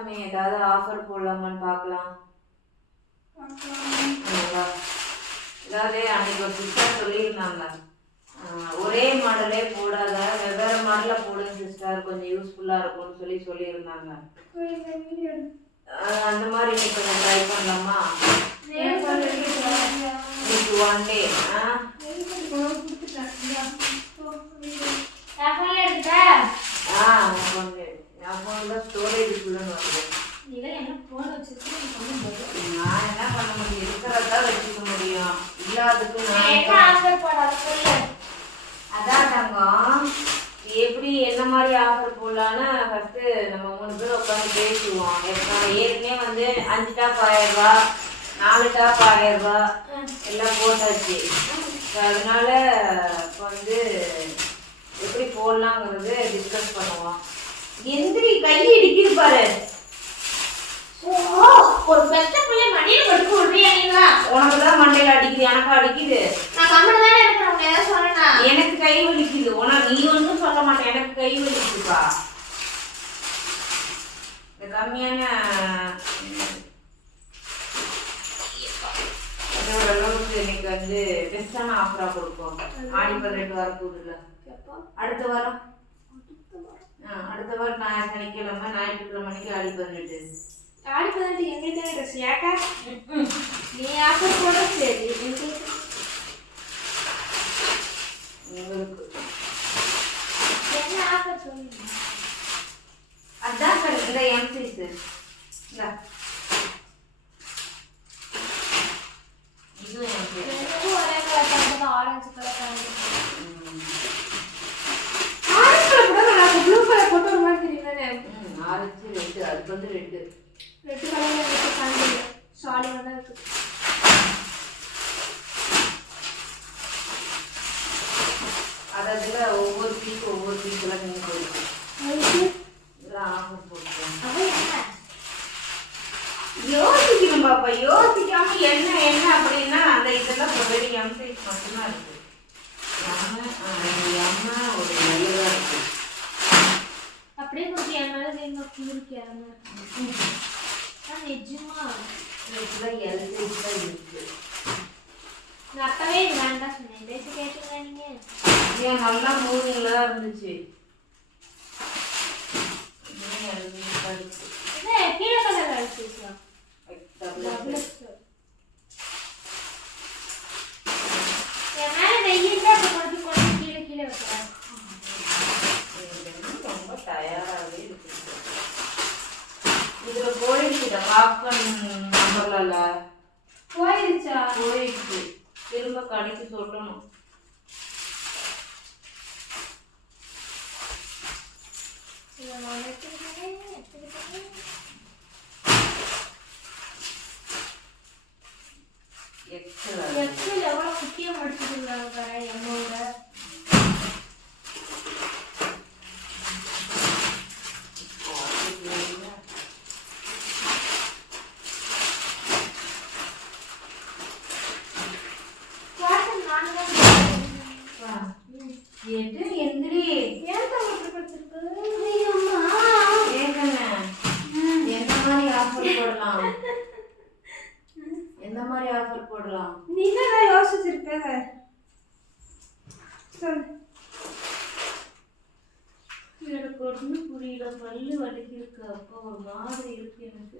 பேசாம ஏதாவது ஆஃபர் போடலாமான்னு பார்க்கலாம். ஏதாவது அன்னைக்கு ஒரு சிஸ்டர் சொல்லியிருந்தாங்க, ஒரே மாடலே போடாத வெவ்வேறு மாடலில் போடுங்க சிஸ்டர், கொஞ்சம் யூஸ்ஃபுல்லாக இருக்கும்னு சொல்லியிருந்தாங்க. அந்த மாதிரி நீ கொஞ்சம் ட்ரை பண்ணலாமா? ஒன் டே ஸ்டோரேஜ் ஃபுல்லுன்னு வருது. நான் என்ன பண்ண முடியும், இருக்கிறதா வச்சுக்க முடியும், இல்லாததுக்கு அதான் தங்கம். எப்படி என்ன மாதிரி ஆஃபர் போடலான்னு ஃபர்ஸ்ட் நம்ம 3 பேர் உட்காந்து பேசுவோம். ஏற்கனவே வந்து 5 டாப் 1000 ரூபா, 4 டாப் 1000 ரூபா எல்லாம் போட்டாச்சு. அதனால இப்போ வந்து எப்படி போடலாங்கிறது டிஸ்கஸ் பண்ணுவோம். எந்திரி, கை இடிக்குது பாரு. ஒரு பெத்த பிள்ளை மண்டையில படுக்க விடுறீங்களா? உனக்கு தான் மண்டையில அடிக்குது, எனக்கு அடிக்குது. நான் கம்மல தானே இருக்கேன், உன்னை ஏதாவது சொன்னா எனக்கு கை வலிக்குது. உனக்கு நீ ஒன்றும் சொல்ல மாட்டேன், எனக்கு கை வலிக்குதுப்பா. இந்த கம்மியான அளவுக்கு இன்னைக்கு வந்து பெஸ்டான ஆஃபரா கொடுப்போம். ஆடி 18 வர போகுதுல்ல, அடுத்த வாரம் நான் சனிக்கிழமை ஞாயிற்றுக்கிழமை மணிக்கு ஆடி 18. ஆடி 18 எங்களுக்கு ட்ரெஸ் ஏக்கா நீ ஆஃபர் போட சரி. உங்களுக்கு என்ன ஆஃபர் சொல்லுங்க. அதான் சார் இந்த எம்சிஸ் இதுவும் எம்சிஸ் ஒரே கலர் தான், ஆரஞ்சு கலர் தான். ப்ளூ கலர் போட்டு ஒரு மாதிரி தெரியுதானே? ஆரஞ்சு ரெட்டு, அதுக்கு வந்து ரெட்டு கலர்ல இருக்கு. சாண்டில் சாலியா தான் இருக்கு. அதுல ஒவ்வொரு பீஸ் எல்லாம் நீங்க போயிருக்கு. இதெல்லாம் ஆஃபர் போட்டுருக்கோம். யோசிக்கணும் பாப்பா, யோசிக்காம என்ன அப்படின்னா அந்த இதெல்லாம் ஒரு எம் சைஸ் மட்டும்தான் இருக்கு. எம்மா ஒரு நல்லதா இருக்கு. அப்படியே கொஞ்சம் என்னால வேணும் குளிருக்கு. நிஜமா இதெல்லாம் எல் சைஸ் தான் இருக்கு. நான் அப்பவே வேண்டாம் சொன்னேன், பேச கேட்டீங்க நீங்க. ஏன் நல்லா மூவிங்ல தான் இருந்துச்சு. கீழே கலர் அடிச்சு என் மேல வெயில் தான் கொஞ்சம் கொஞ்சம் கீழே கீழே வைக்கிறேன். ரொம்ப டயர்டாகவே இருக்கு. இதுல போயிடுச்சு பாப்கார்ன் நம்பர்ல போயிடுச்சு. திரும்ப கடைக்கு சொல்லணும். எவ்வளவு முக்கியம் படிச்சுருந்தாங்க எம்மோட. எந்த மாதிரி ஆஃபர் போடலாம்? நீங்க தான் யோசிச்சிருப்பீங்க. எனக்கு ஒன்றும் புரியல, பல்லு வலிக்கு இருக்கு. அப்போ ஒரு மாதிரி இருக்கு எனக்கு.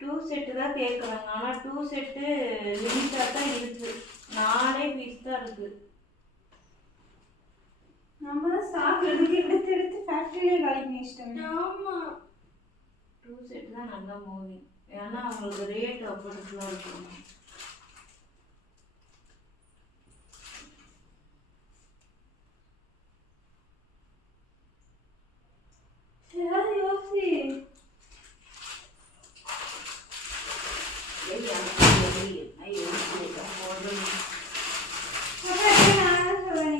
2 செட்டு தான் கேட்குறாங்க, ஆனால் 2 செட்டு லிமிட்டாக தான் இருக்கு. 4 பீஸ் தான் இருக்கு. நம்ம தான் சாப்பிட்றதுக்கு எடுத்து ஃபேக்டரியிலே காலி பண்ணி வச்சிட்டோம். ஆமாம், 2 செட்டு தான் நல்லா மூவிங். ஏன்னா அவங்களுக்கு ரேட் அப்படிலாம் இருக்கும். ஏதாவது யோசி.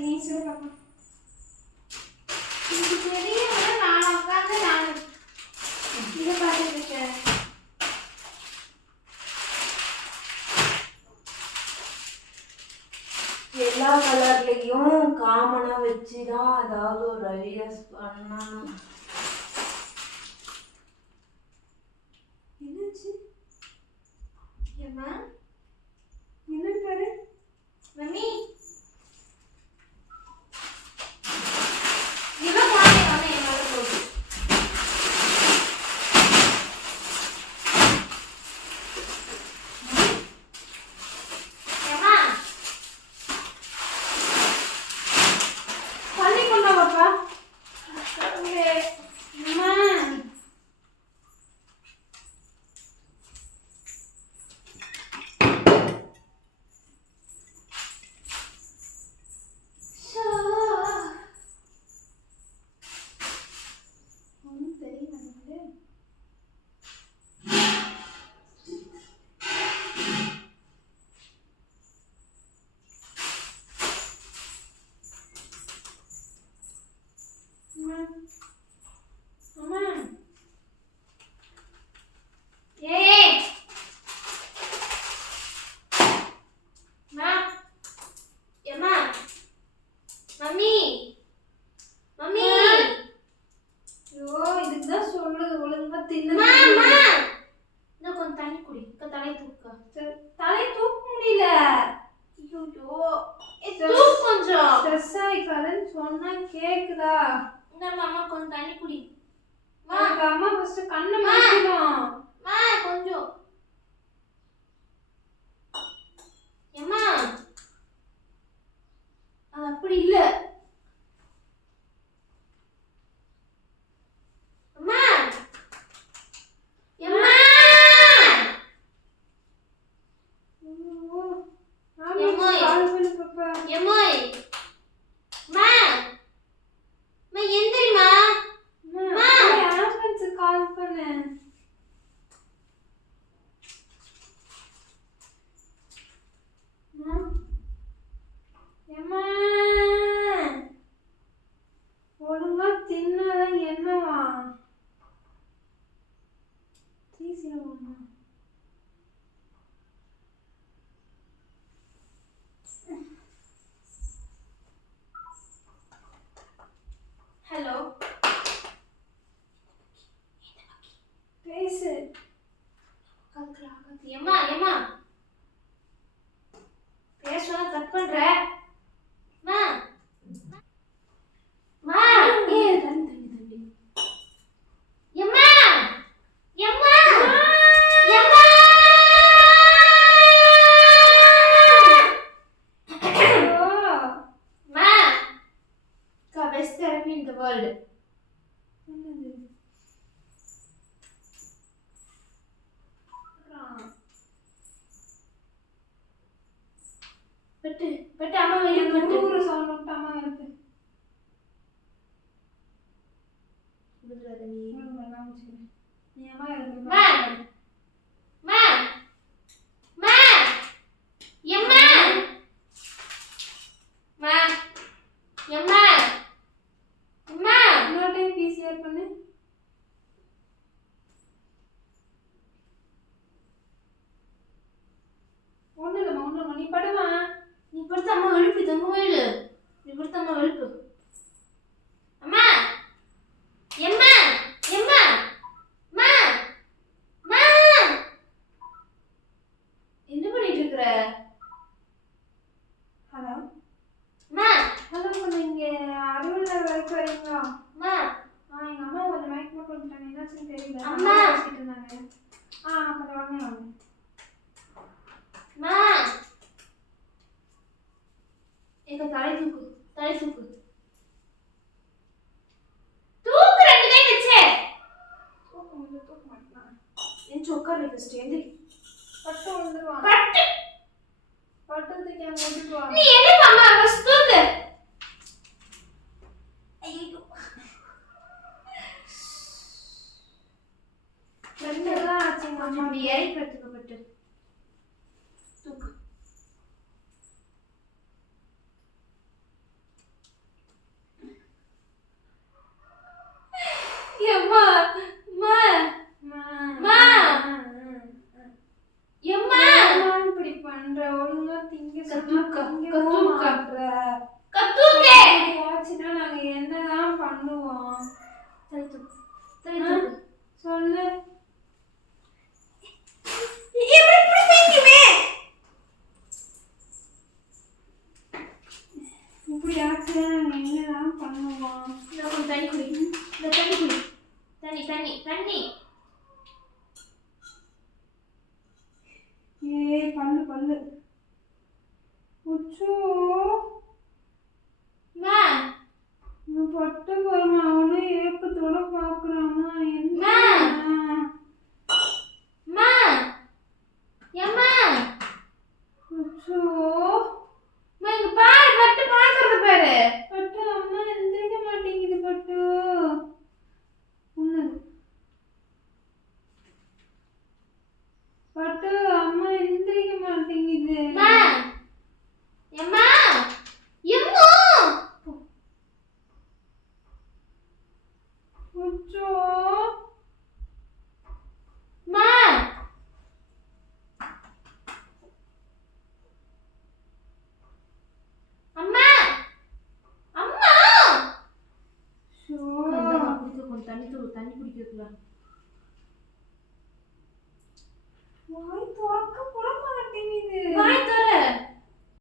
நீ சொல்ல நான் உட்காந்து நான் இதை பார்த்துருக்கேன். எல்லா கலர்லையும் காமனா வச்சுதான் ஏதாவது ஒரு ஐடியாஸ் பண்ணணும். தின்னு இன்னும் கொஞ்சம் தண்ணி குடி தலையை தூக்க தலை தூக்க முடியல. ஐயோ தூக்கு கொஞ்சம் ஸ்ட்ரெஸ் ஆயிக்காதுன்னு சொன்னா கேக்குதா? அம்மா கொஞ்சம் தண்ணி குடி எனக்கு அம்மா ஃபர்ஸ்ட் கண்ணை மூடணும். கொஞ்சம் அம்மா அது அப்படி இல்ல அம்மா அம்மா கால் பண்ணு பாப்பா. எம்மோய் மா எந்திரிமா ஆம்புலன்ஸ் கால் பண்ணு. ஏம்மா ஒழுங்கா தின்னாதான் என்னவா? தீசிடுவோம்மா. ஹலோ பேசு. எம்மா பேசுனா கட் பண்ற மா தண்ணி எம்மா எம்மா எம்மா மா best therapy in the world. பெட்டு அம்மா வெளியே பெட்டு ஊரு சவுண்ட் விட்டு அம்மா இருக்கு. நீ அம்மா இருக்கு. மா மா மா எம்மா மா எம்மா அம்மா இன்னொரு டைம் பிசிஆர் பண்ணு. ஒண்ணு இல்லம்மா நீ படுமா. நீ படுத்த அம்மா எழுப்பி தம்பு நீ படுத்த அம்மா எழுப்பு அம்மா எம்மா எம்மா மா மா என்ன பண்ணிட்டு இருக்கற? ஹலோ மா ஹலோ கொஞ்சம் இங்க அறுவலர் வரைக்கும் வரீங்களா? மா எங்க அம்மா கொஞ்சம் மயக்க போட்டு வந்துட்டாங்க. என்னாச்சுன்னு தெரியல. அம்மா பேசிட்டு இருந்தாங்க. கொஞ்சம் உடனே வாங்க. மா எங்க தலை தூக்கு தூக்கு ரெண்டு கை வச்சே தூக்க மாட்டேன். என் உட்காரு ஃபர்ஸ்ட் எந்திரி பட்டு விழுந்துருவான். பட்டத்துக்கு அங்க விட்டுருவான். நீ என்ன அம்மா ஃபர்ஸ்ட் தூக்கு. ஐயோ ரெண்டுதான் ஆச்சு. எங்க அம்மா கொஞ்சம் ஏறி படுத்துக்க பட்டு தூக்கு. எம்மா மா மா எம்மா இப்படி பண்ற? ஒழுங்கா திங்க கத்தூக்கே ஆச்சுன்னா நாங்க என்னதான் பண்ணுவோம்? தூக்கு சொல்லு. இப்படி ஆச்சுன்னா நாங்க என்னதான் பண்ணுவோம்? தண்ணி குடி தண்ணி பல்லு உச்சோ மா பட்டு போறமா. அவனும் ஏக்கத்தோட பாக்குறாமா. என்ன மா எம்மா உச்சோ இங்க பாரு பட்டு பாக்குறது பாரு. பட்டு அம்மா எந்திரிக்க மாட்டேங்குது. பட்டு பட்டு அம்மா எந்திரிக்க மாட்டேங்குது. எம்மா எம்மா உச்சோ மா அம்மா அம்மா ஷோ கொஞ்சம் தண்ணி குடிக்கலாம். வாய் திறக்க கூட மாட்டேங்குது. வாய் திற